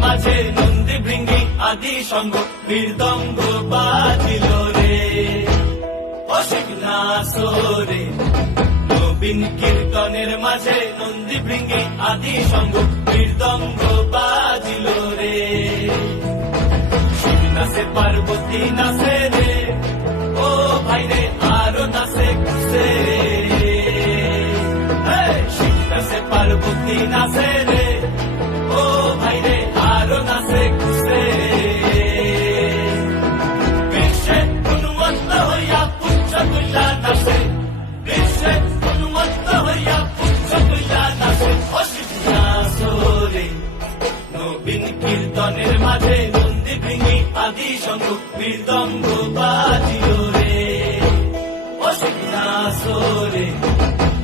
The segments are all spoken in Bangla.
মাঝে নন্দী ভৃঙ্গি আদি সঙ্গ মৃদঙ্গ বাজিল রে অসিক না সোরে নবীন কীর্তনের মাঝে নন্দী ভৃঙ্গি আদি সঙ্গ মৃদঙ্গ বাজিল রে শিব নাচে পার্বতী নাচে রে ও ভাই রে আরো নাচে খুশে শিব নাচে পার্বতী নাচে রে ও ভাই রে আরো নাচে খুশে বিশ্বে উন্মত্ত হইয়া পুচ্ছ তুল্লা নাচে বিশ্বে উন্মত্ত হইয়া পুচ্ছ তুল্লা নাচে অসিত নাচরে নবীন কীর্তনের মাঝে নন্দী ভৃঙ্গি আদি সঙ্গ মৃদঙ্গ বাজিল রে অসিত নাচরে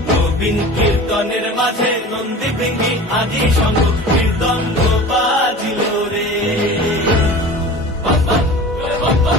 নবীন কীর্তনের মাঝে নন্দী ভৃঙ্গি আদি সঙ্গ মৃদঙ্গ বাজিল রে বাবা বাবা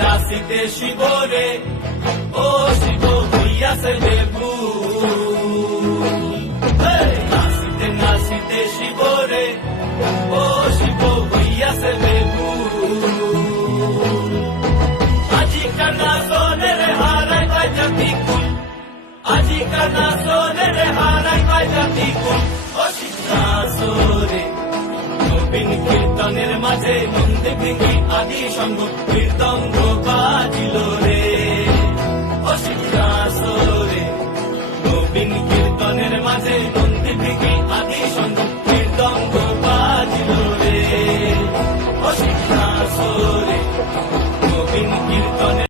নাচিতে শিবরে ও শিব হইয়াছে দেবু নাচিতে নাচিতে শিবরে ও শিব হইয়াছে দেবু আজি কানা সোনের হারাই বাজাতি কুল আজি কানা সোনের হারাই বাজাতি কুল অসিত নাচরে নবীন কীর্তনের মাঝে নন্দী ভৃঙ্গি আদি সঙ্গ মৃদঙ্গ বাজিল রে অসিত নাচরে নবীন কীর্তনের মাঝে নন্দী ভৃঙ্গি আদি সঙ্গ মৃদঙ্গ বাজিল রে অসিত নাচরে